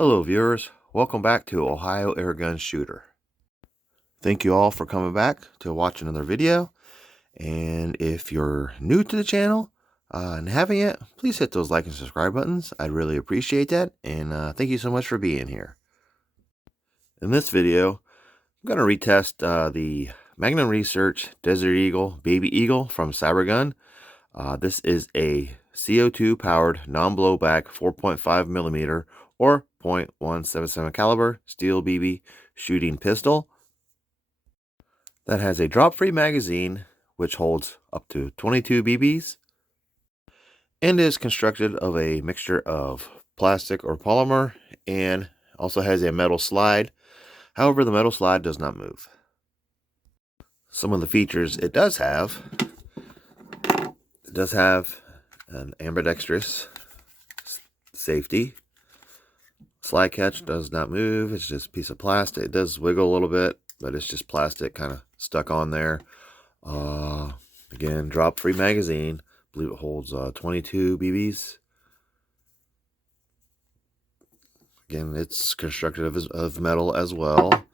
Hello viewers, welcome back to Ohio Airgun Shooter. Thank you all for coming back to watch another video. And if you're new to the channel and haven't yet, please hit those like and subscribe buttons. I'd really appreciate that. And thank you so much for being here. In this video, I'm going to retest the Magnum Research Desert Eagle Baby Eagle from Cybergun. This is a CO2 powered non-blowback 4.5mm or .177 caliber steel BB shooting pistol that has a drop-free magazine which holds up to 22 BBs and is constructed of a mixture of plastic or polymer and also has a metal slide. However, the metal slide does not move. Some of the features it does have an ambidextrous safety. Slide catch does not move. It's just a piece of plastic. It does wiggle a little bit, but it's just plastic kind of stuck on there. Again, drop-free magazine. I believe it holds 22 BBs. Again, it's constructed of metal as well.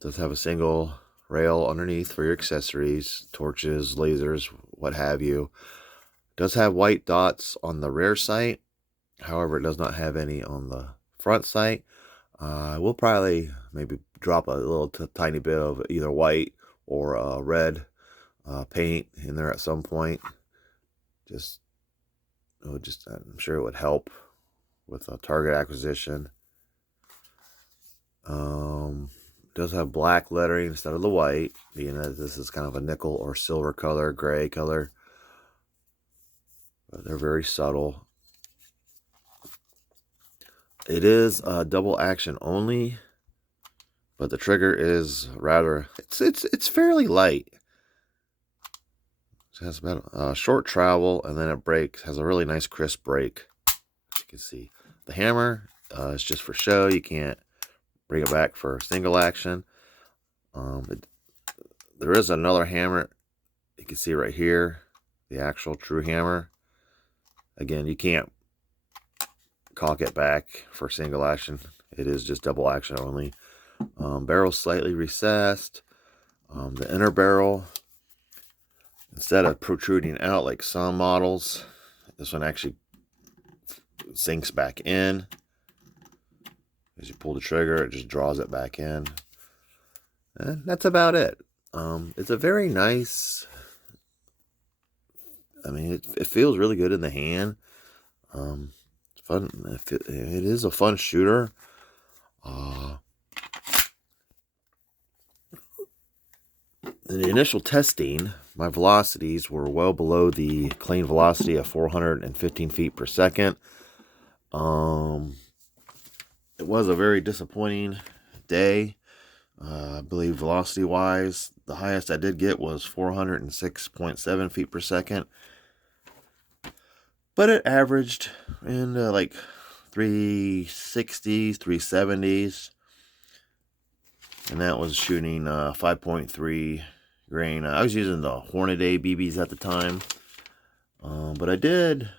Does have a single rail underneath for your accessories, torches, lasers, what have you. Does have white dots on the rear sight. However, it does not have any on the front sight. We'll probably maybe drop a little tiny bit of either white or red paint in there at some point. I'm sure it would help with target acquisition. Does have black lettering instead of the white, being that this is kind of a nickel or silver color, gray color. But they're very subtle. It is double action only, but the trigger is rather it's fairly light. It has about short travel, and then it breaks. Has a really nice crisp break. As you can see, the hammer is just for show. You can't bring it back for single action. There is another hammer. You can see right here, the actual true hammer. Again, you can't cock it back for single action. It is just double action only. Barrel slightly recessed. The inner barrel, instead of protruding out like some models, this one actually sinks back in. As you pull the trigger, it just draws it back in. And that's about it. It's a very nice, it feels really good in the hand. Fun. It is a fun shooter. In the initial testing, my velocities were well below the claimed velocity of 415 feet per second. It was a very disappointing day. I believe velocity wise, the highest I did get was 406.7 feet per second. But it averaged in like 360s, 370s. And that was shooting 5.3 grain. I was using the Hornady BBs at the time. But I did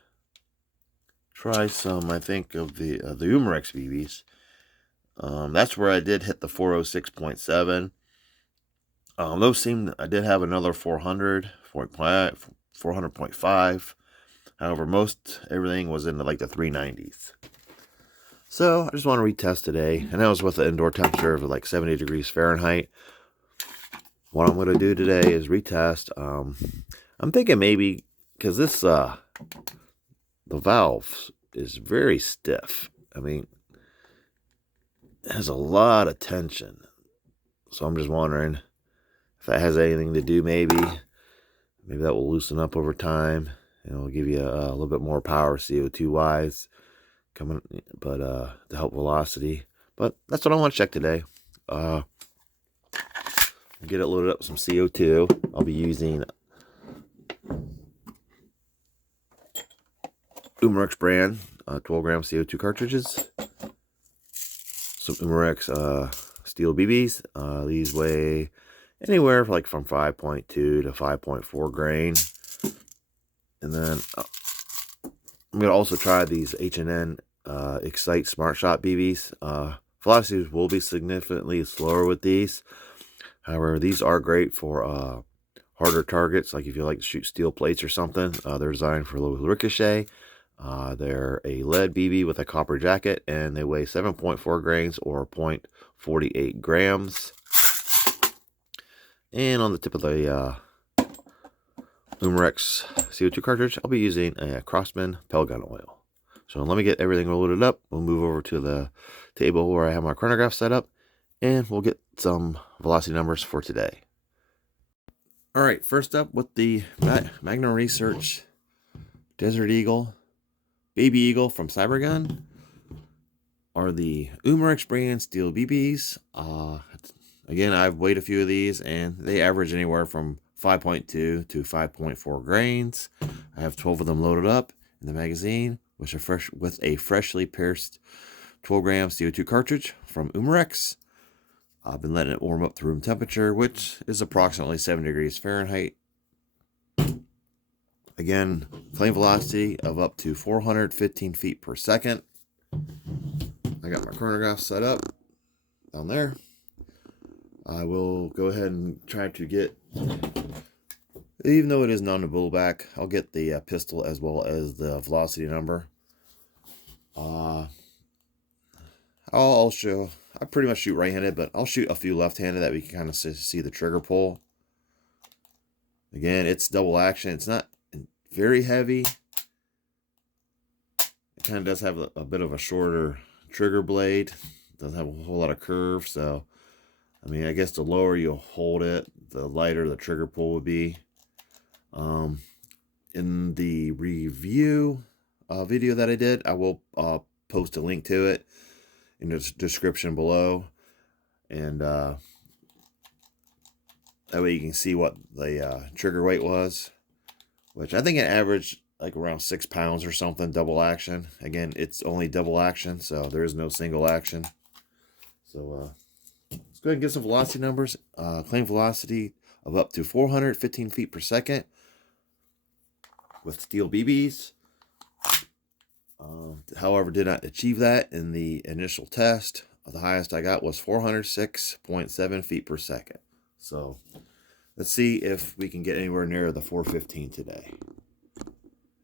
try some, I think, of the Umarex BBs. That's where I did hit the 406.7. I did have another 400.5. However, everything was in like the 390s. So I just want to retest today. And that was with the indoor temperature of like 70 degrees Fahrenheit. What I'm going to do today is retest. I'm thinking maybe, because this, the valve is very stiff. It has a lot of tension. So I'm just wondering if that has anything to do, maybe that will loosen up over time. And it'll give you a little bit more power CO2 wise coming, but to help velocity. But that's what I want to check today. Get it loaded up with some CO2. I'll be using Umarex brand 12-gram CO2 cartridges. Some Umarex steel BBs. These weigh anywhere from 5.2 to 5.4 grain. And then I'm going to also try these H&N Excite Smart Shot BBs. Velocities will be significantly slower with these. However, these are great for harder targets, like if you like to shoot steel plates or something. They're designed for low ricochet. They're a lead BB with a copper jacket, and they weigh 7.4 grains or 0.48 grams. And on the tip of the Umarex CO2 cartridge, I'll be using a Craftsman Pelgun oil. So let me get everything loaded up. We'll move over to the table where I have my chronograph set up, and we'll get some velocity numbers for today. All right, first up with the Magnum Research Desert Eagle, Baby Eagle from Cybergun are the Umarex brand steel BBs. Again, I've weighed a few of these, and they average anywhere from 5.2 to 5.4 grains. I have 12 of them loaded up in the magazine with a freshly pierced 12 gram CO2 cartridge from Umarex. I've been letting it warm up to room temperature, which is approximately 7 degrees Fahrenheit. Again, flame velocity of up to 415 feet per second. I got my chronograph set up down there. I will go ahead and try to get, even though it is non-blowback, I'll get the pistol as well as the velocity number. I pretty much shoot right-handed, but I'll shoot a few left-handed that we can kind of see the trigger pull. Again, it's double action. It's not very heavy. It kind of does have a bit of a shorter trigger blade. It doesn't have a whole lot of curve, so I mean, I guess the lower you hold it, the lighter the trigger pull would be. In the review video that I did, I will post a link to it in the description below, and that way you can see what the trigger weight was, which I think it averaged like around 6 pounds or something, double action. Again, it's only double action, so there is no single action. So let's go ahead and get some velocity numbers. Claim velocity of up to 415 feet per second with steel BBs. However, did not achieve that in the initial test. The highest I got was 406.7 feet per second. So let's see if we can get anywhere near the 415 today.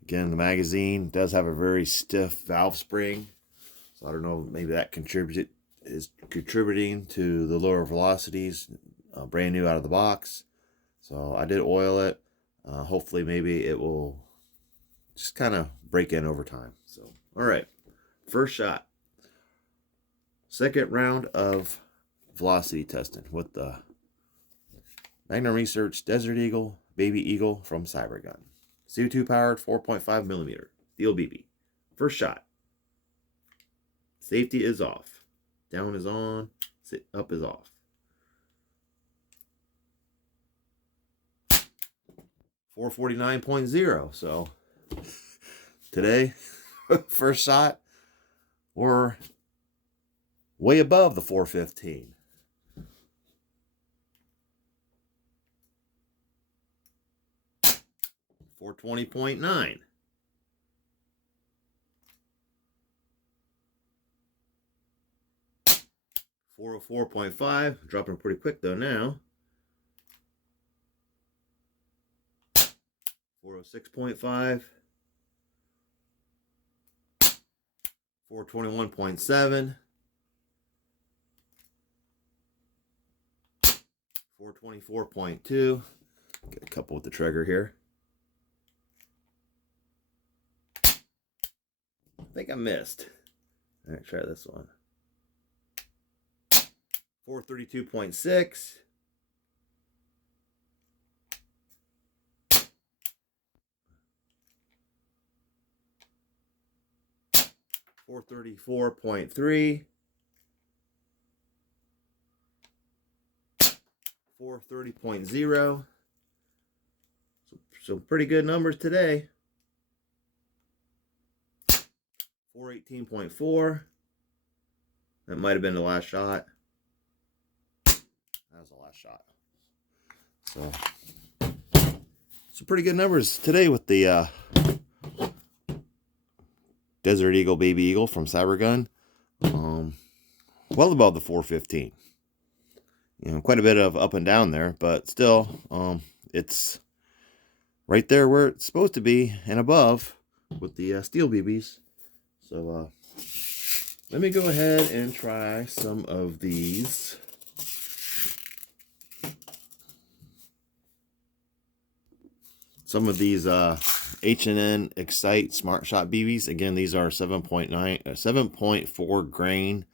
Again, the magazine does have a very stiff valve spring, so I don't know, maybe that is contributing to the lower velocities. Brand new out of the box, so I did oil it. Hopefully, maybe it will just kind of break in over time. So, all right, first shot, second round of velocity testing with the Magnum Research Desert Eagle, Baby Eagle from Cybergun. CO2 powered 4.5 millimeter steel BB. First shot. Safety is off. Down is on. Up is off. 449.0. So today, first shot, we're way above the 415. 420.9. 404.5. Dropping pretty quick though now. 406.5. 421.7. 424.2. Get a couple with the trigger here. I think I missed. All right, try this one. 432.6. 434.3. 430.0. So pretty good numbers today. 418.4. That might have been the last shot. That was the last shot. So some pretty good numbers today with the Desert Eagle Baby Eagle from Cybergun. Well above the 415. You know, quite a bit of up and down there, but still, it's right there where it's supposed to be and above with the steel BBs. So let me go ahead and try some of these. Some of these H&N Excite Smart Shot BBs. Again, these are 7.4 grain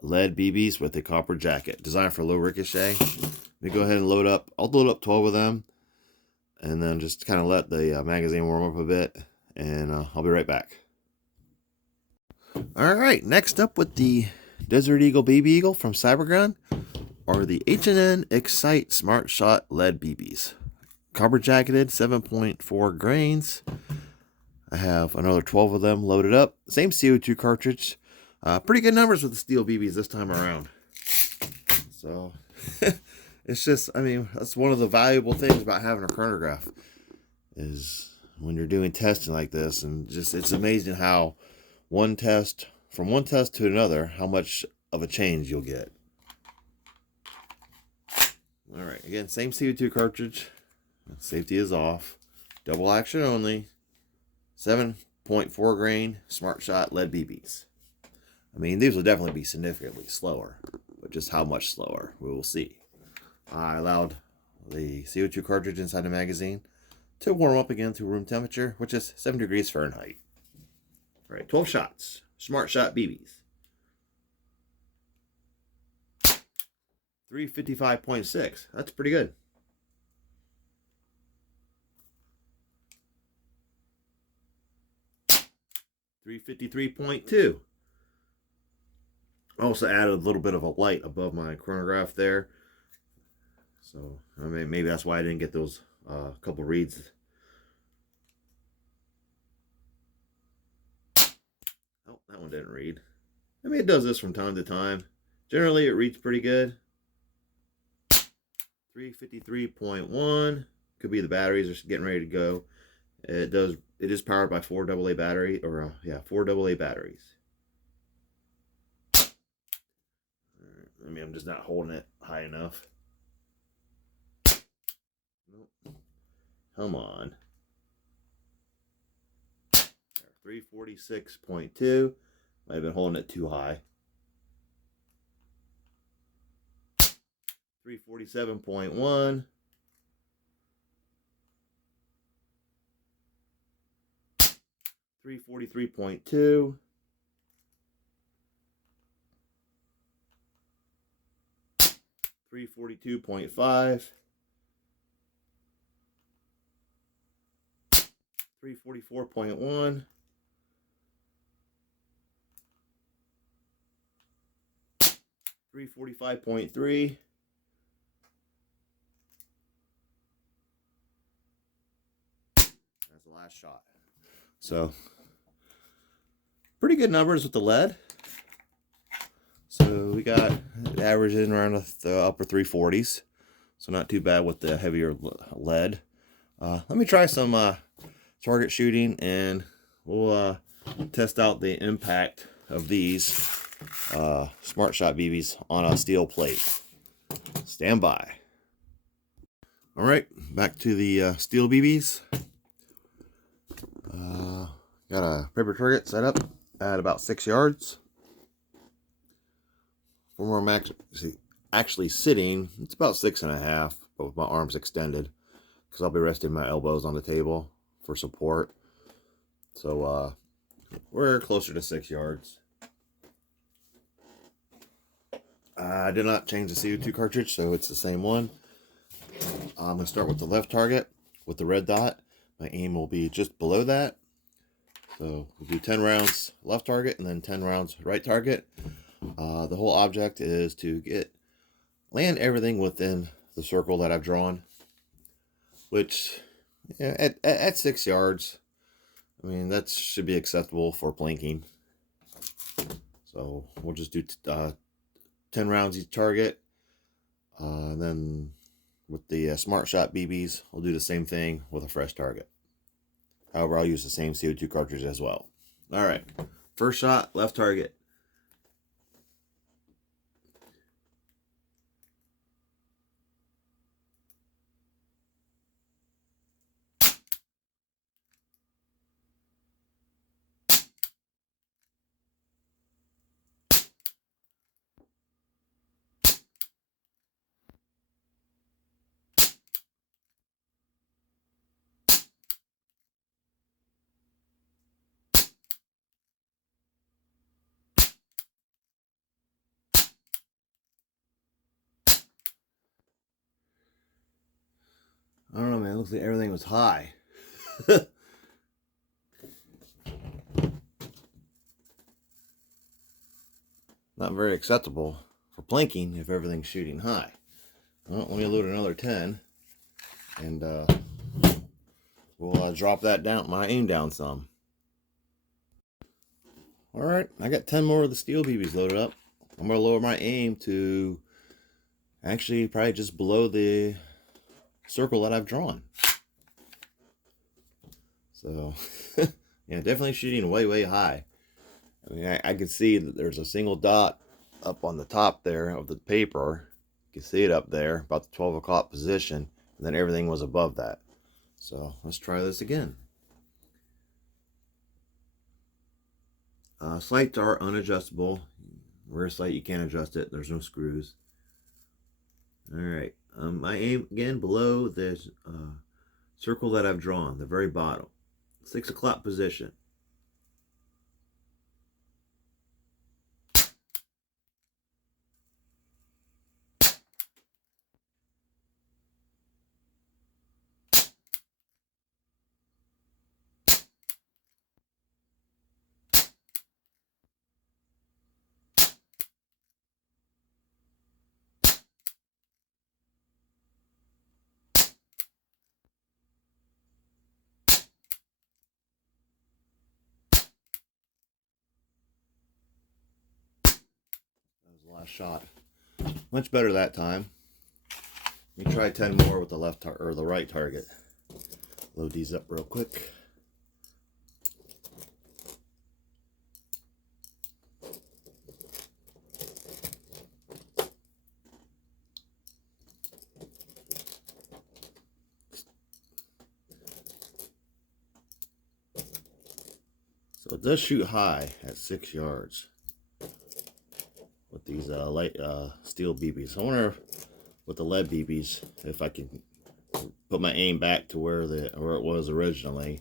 lead BBs with a copper jacket, designed for low ricochet. Let me go ahead and load up. I'll load up 12 of them, and then just kind of let the magazine warm up a bit, and I'll be right back. All right, next up with the Desert Eagle Baby Eagle from Cybergun are the H&N Excite Smart Shot lead BBs. Copper jacketed, 7.4 grains. I have another 12 of them loaded up. Same CO2 cartridge. Pretty good numbers with the steel BBs this time around. So, it's just, I mean, that's one of the valuable things about having a chronograph, is when you're doing testing like this, and just, it's amazing how from one test to another, how much of a change you'll get. All right, again, same CO2 cartridge. Safety is off. Double action only. 7.4 grain Smart Shot lead BBs. I mean, these will definitely be significantly slower, but just how much slower, we will see. I allowed the CO2 cartridge inside the magazine to warm up again to room temperature, which is 7 degrees Fahrenheit. All right, 12 shots. Smart Shot BBs. 355.6. That's pretty good. 353.2. I also added a little bit of a light above my chronograph there. So, I mean, maybe that's why I didn't get those couple reads. Oh, that one didn't read. I mean, it does this from time to time. Generally, it reads pretty good. 353.1. Could be the batteries are getting ready to go. It is powered by 4 AA battery, or 4 AA batteries. I mean, I'm just not holding it high enough. Nope. Come on. 346.2. Might have been holding it too high. 347.1. 343.2. 342.5. 344.1. 345.3. That's the last shot. So, pretty good numbers with the lead. So we got averaging around the upper 340s. So not too bad with the heavier lead. Let me try some target shooting, and we'll test out the impact of these Smart Shot BBs on a steel plate. Stand by. All right, back to the steel BBs. Got a paper target set up at about 6 yards. From where I'm actually sitting, it's about 6.5, but with my arms extended, because I'll be resting my elbows on the table for support. So we're closer to 6 yards. I did not change the CO2 cartridge, so it's the same one. I'm going to start with the left target with the red dot. My aim will be just below that. So we'll do 10 rounds left target and then 10 rounds right target. The whole object is to land everything within the circle that I've drawn, which, yeah, at 6 yards, I mean, that should be acceptable for planking. So we'll just do 10 rounds each target. And then with the Smart Shot BBs, we'll do the same thing with a fresh target. However, I'll use the same CO2 cartridge as well. All right, first shot, left target. I don't know, man. It looks like everything was high. Not very acceptable for plinking if everything's shooting high. Well, let me load another 10, and we'll drop that down, my aim down some. All right, I got 10 more of the steel BBs loaded up. I'm gonna lower my aim to actually probably just below the circle that I've drawn. So, yeah, definitely shooting way, way high. I mean, I can see that there's a single dot up on the top there of the paper. You can see it up there, about the 12 o'clock position, and then everything was above that. So let's try this again. Sights are unadjustable. Rear sight, you can't adjust it. There's no screws. All right. I aim again below this circle that I've drawn, the very bottom. 6 o'clock position. That was the last shot. Much better that time. Let me try 10 more with the left or the right target. Load these up real quick. So it does shoot high at 6 yards with these light steel BBs. I wonder with the lead BBs if I can put my aim back to where it was originally,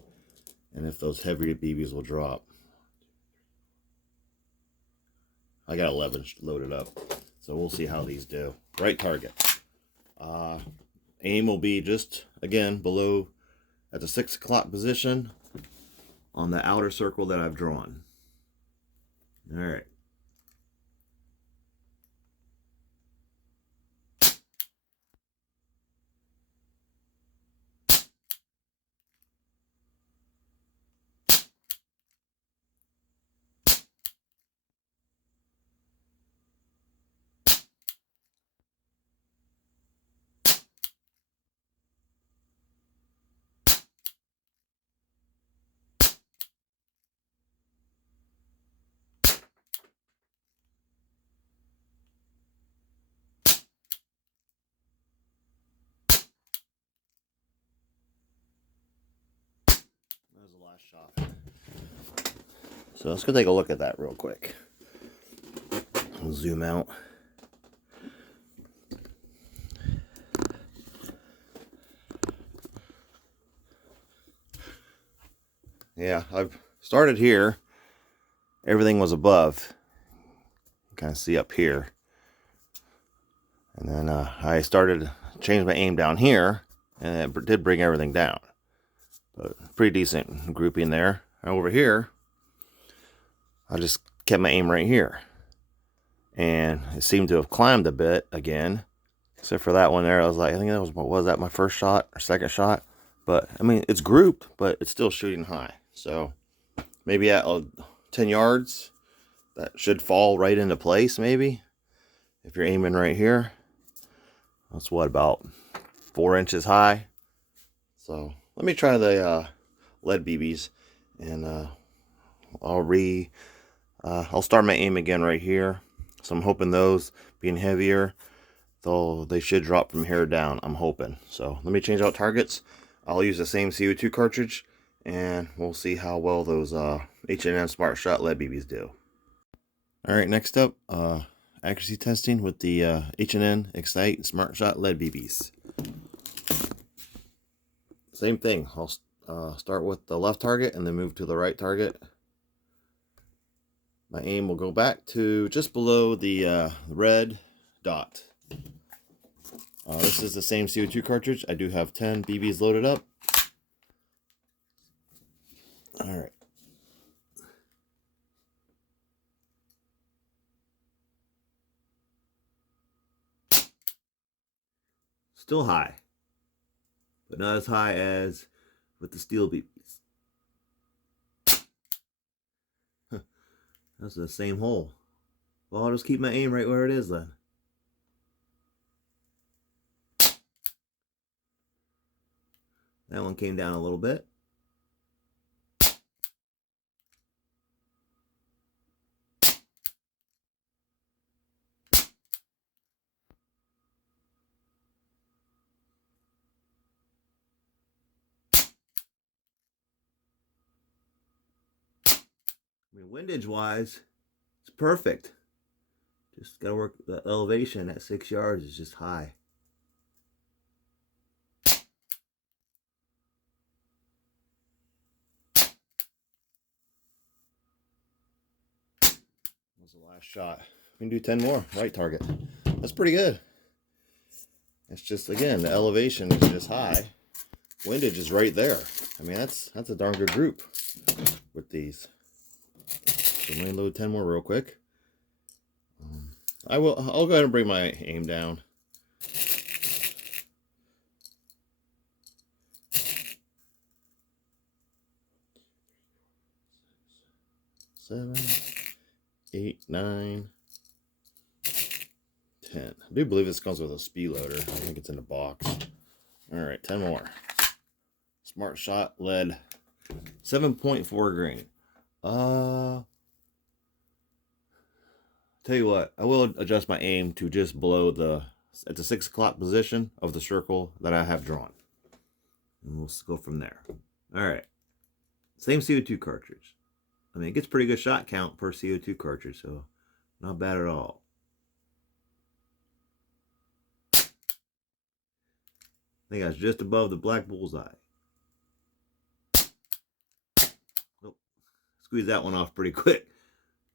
and if those heavier BBs will drop. I got 11 loaded up, so we'll see how these do. Right target. Aim will be just again below at the 6 o'clock position on the outer circle that I've drawn. All right. That was the last shot. So let's go take a look at that real quick. I'll zoom out. Yeah, I've started here. Everything was above. You kind of see up here. And then I started changing my aim down here, and it did bring everything down. But pretty decent grouping there. And over here, I just kept my aim right here. And it seemed to have climbed a bit again. Except for that one there, I was like, I think that was, what was that, my first shot or second shot? But, I mean, it's grouped, but it's still shooting high. So, maybe at 10 yards, that should fall right into place, maybe. If you're aiming right here. That's what, about 4 inches high. So, let me try the lead BBs, and I'll start my aim again right here. So I'm hoping those being heavier, they should drop from here down, I'm hoping. So let me change out targets. I'll use the same CO2 cartridge, and we'll see how well those H&M Smart Shot lead BBs do. Alright, next up, accuracy testing with the H&N Excite Smart Shot lead BBs. Same thing, I'll start with the left target and then move to the right target. My aim will go back to just below the red dot. This is the same CO2 cartridge. I do have 10 BBs loaded up. Alright. Still high, but not as high as with the steel BBs. That's the same hole. Well, I'll just keep my aim right where it is then. That one came down a little bit. I mean, windage wise, it's perfect. Just gotta work the elevation at 6 yards is just high. That was the last shot. We can do 10 more, right target. That's pretty good. It's just, again, the elevation is just high. Windage is right there. I mean, that's a darn good group with these. So let me load 10 more real quick. I'll go ahead and bring my aim down. Seven, 8, 9, 10. I do believe this comes with a speed loader. I think it's in the box. Alright, 10 more. Smart Shot lead, 7.4 grain. Tell you what, I will adjust my aim to just below at the 6 o'clock position of the circle that I have drawn. And we'll go from there. Alright. Same CO2 cartridge. I mean, it gets pretty good shot count per CO2 cartridge, so not bad at all. I think I was just above the black bullseye. Oh, squeezed that one off pretty quick.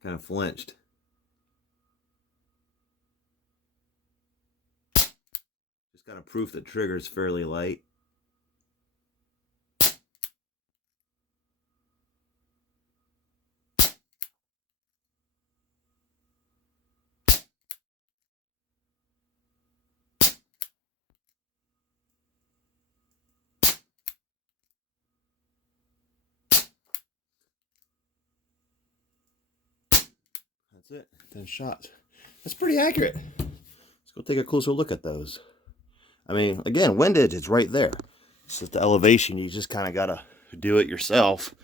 Kind of flinched. Just got a proof that trigger is fairly light. That's it. 10 shots. That's pretty accurate. Let's go take a closer look at those. I mean, again, windage is right there. It's just the elevation. You just kind of got to do it yourself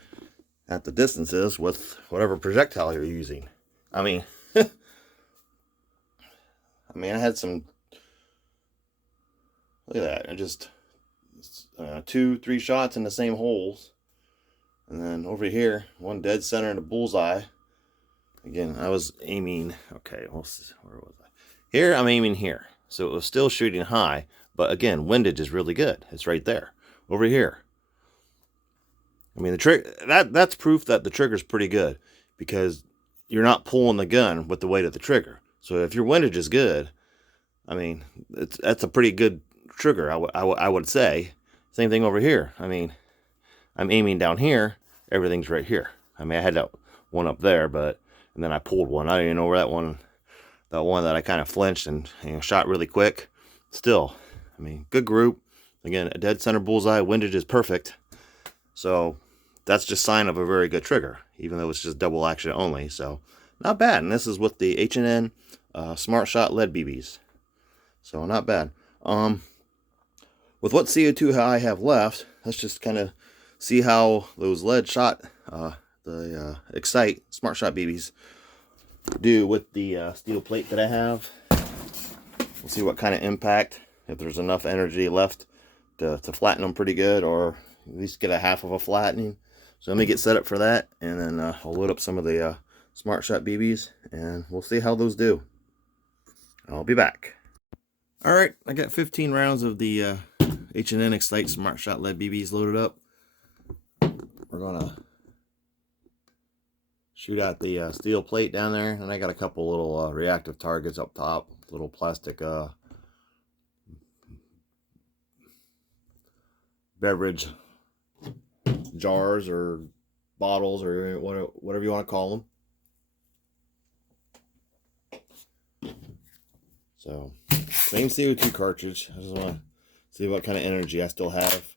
at the distances with whatever projectile you're using. I mean, I had some, look at that. I just 2, 3 shots in the same holes. And then over here, one dead center in the bullseye. Again, I was aiming, okay, where was I? Here, I'm aiming here. So it was still shooting high, but again, windage is really good. It's right there. Over here. I mean, that's proof that the trigger's pretty good, because you're not pulling the gun with the weight of the trigger. So if your windage is good, I mean, that's a pretty good trigger, I would say. Same thing over here. I mean, I'm aiming down here, everything's right here. I mean, I had that one up there, and then I pulled one. I don't even know where that one that I kind of flinched and shot really quick. Still, I mean, good group. Again, a dead center bullseye, windage is perfect. So that's just sign of a very good trigger, even though it's just double action only. So not bad. And this is with the H&N Smart Shot lead BBs. So not bad. With what CO2 I have left, let's just kind of see how those lead shot, the the Excite Smart Shot BBs do with the steel plate that I have. We'll see what kind of impact, if there's enough energy left to flatten them pretty good, or at least get a half of a flattening. So let me get set up for that, and then I'll load up some of the Smart Shot BBs, and we'll see how those do. I'll be back. Alright, I got 15 rounds of the H&N Excite Smart Shot lead BBs loaded up. We're gonna shoot out the steel plate down there, and I got a couple little reactive targets up top, little plastic beverage jars or bottles or whatever you want to call them. So same CO2 cartridge. I just want to see what kind of energy I still have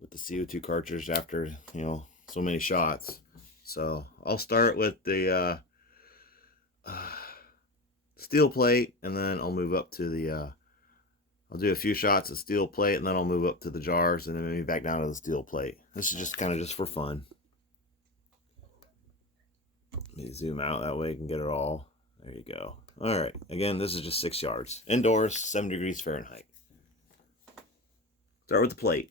with the CO2 cartridge after, you know, so many shots. So I'll start with the steel plate, and then I'll move up to the I'll do a few shots of steel plate, and then I'll move up to the jars, and then maybe back down to the steel plate. This is just kind of just for fun. Let me zoom out, that way you can get it all. There you go. All right, again, this is just 6 yards. Indoors, 7 degrees Fahrenheit. Start with the plate.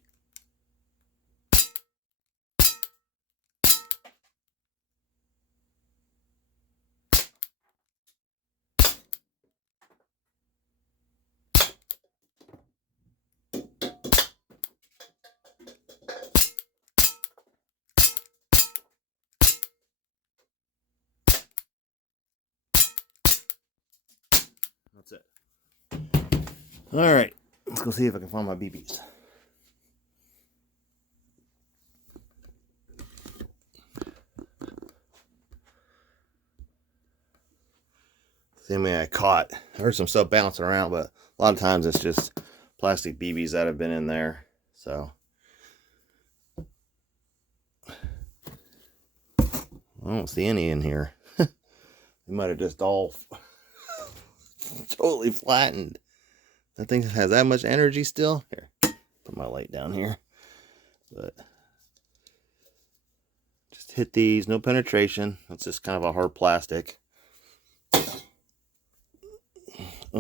That's it. All right, let's go see if I can find my BBs. See how many I caught. I heard some stuff bouncing around, but a lot of times it's just plastic BBs that have been in there. So I don't see any in here. They might have just all totally flattened. That thing has that much energy still. Here, put my light down here. But just hit these, no penetration. That's just kind of a hard plastic. I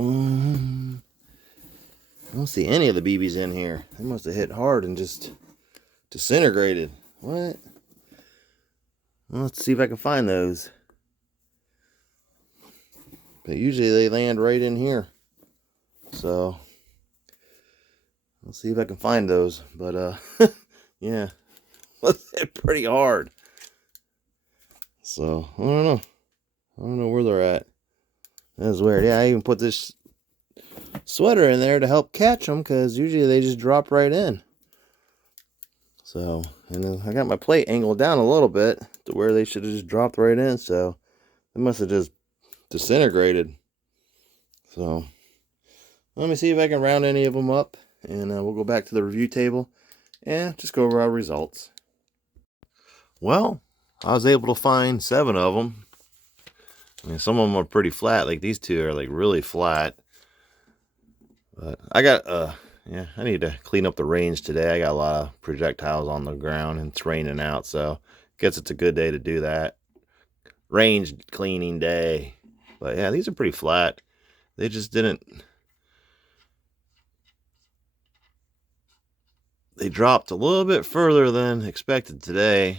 don't see any of the BBs in here. They must have hit hard and just disintegrated. What? Well, let's see if I can find those. But usually they land right in here. So let's see if I can find those. But yeah, let's hit pretty hard. So I don't know. I don't know where they're at. That's weird. Yeah, I even put this sweater in there to help catch them, because usually they just drop right in. So, and then I got my plate angled down a little bit to where they should have just dropped right in. So they must have just disintegrated. So let me see if I can round any of them up, and we'll go back to the review table and just go over our results. Well, I was able to find 7 of them. I mean, some of them are pretty flat. Like these two are like really flat. But I got yeah, I need to clean up the range today. I got a lot of projectiles on the ground and it's raining out, so guess it's a good day to do that. Range cleaning day. But yeah, these are pretty flat. They just didn't. They dropped a little bit further than expected today.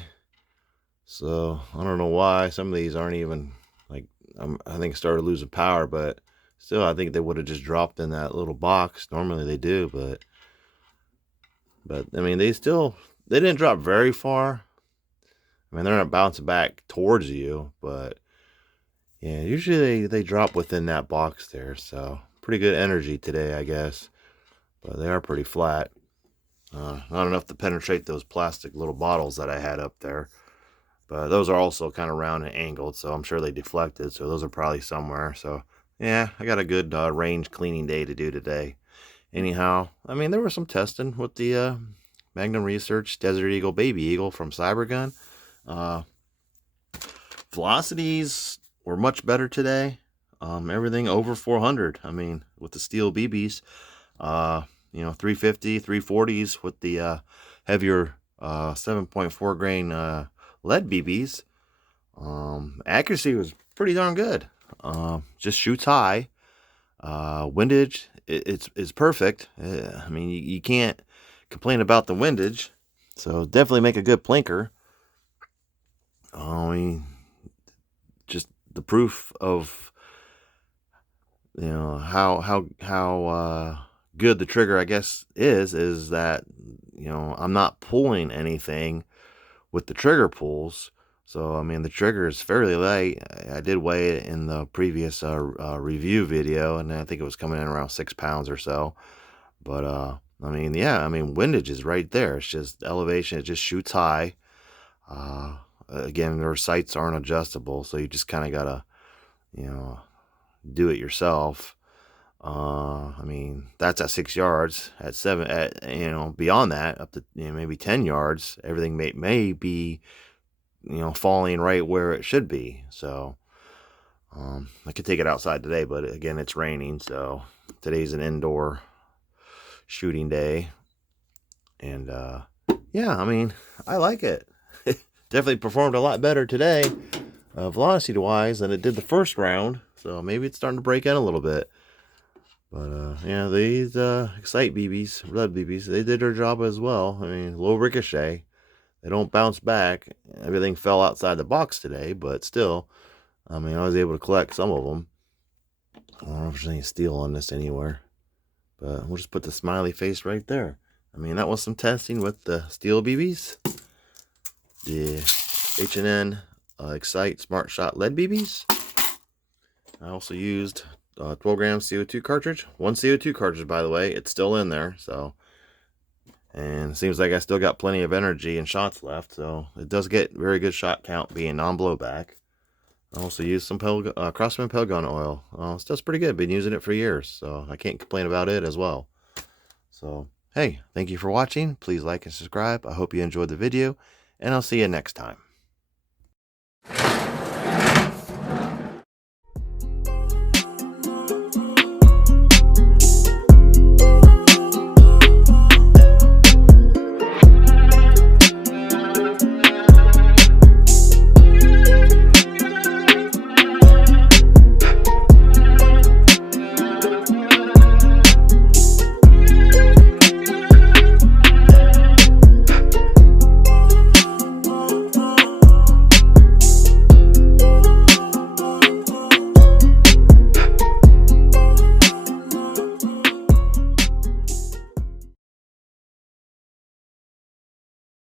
So I don't know why. Some of these aren't even like, I think it started losing power, but still I think they would have just dropped in that little box. Normally they do, but I mean, they didn't drop very far. I mean, they're not bouncing back towards you, but yeah, usually they drop within that box there. So pretty good energy today, I guess, but they are pretty flat. Not enough to penetrate those plastic little bottles that I had up there. But those are also kind of round and angled, so I'm sure they deflected. So those are probably somewhere. So yeah, I got a good range cleaning day to do today. Anyhow, I mean, there was some testing with the Magnum Research Desert Eagle Baby Eagle from Cybergun. Velocities were much better today. Everything over 400. I mean, with the steel BBs, you know, 350, 340s with the heavier 7.4 grain lead BBs. Accuracy was pretty darn good. Just shoots high. Windage, it's perfect. I mean, you can't complain about the windage. So definitely make a good plinker. I mean, just the proof of, you know, how good the trigger, I guess, is that, you know, I'm not pulling anything with the trigger pulls. So I mean, the trigger is fairly light. I did weigh it in the previous review video, and I think it was coming in around 6 pounds or so. But I mean, yeah, I mean, windage is right there. It's just elevation. It just shoots high. Again, their sights aren't adjustable, so you just kind of gotta, you know, do it yourself. I mean, that's at 6 yards. At 7, you know, beyond that, up to, you know, maybe 10 yards, everything may be, you know, falling right where it should be. So I could take it outside today, but again, it's raining, so today's an indoor shooting day. And yeah, I mean, I like it. Definitely performed a lot better today, velocity wise, than it did the first round. So maybe it's starting to break in a little bit. But yeah, these Excite BBs, lead BBs, they did their job as well. I mean, low ricochet. They don't bounce back. Everything fell outside the box today, but still, I mean, I was able to collect some of them. I don't know if there's any steel on this anywhere, but we'll just put the smiley face right there. I mean, that was some testing with the steel BBs. The H&N Excite Smart Shot lead BBs. I also used 12 gram CO2 cartridge. One CO2 cartridge, by the way. It's still in there, so. And it seems like I still got plenty of energy and shots left, so it does get very good shot count being non-blowback. I also used some Craftsman Pelgun oil. It does pretty good. Been using it for years, so I can't complain about it as well. So, hey, thank you for watching. Please like and subscribe. I hope you enjoyed the video, and I'll see you next time.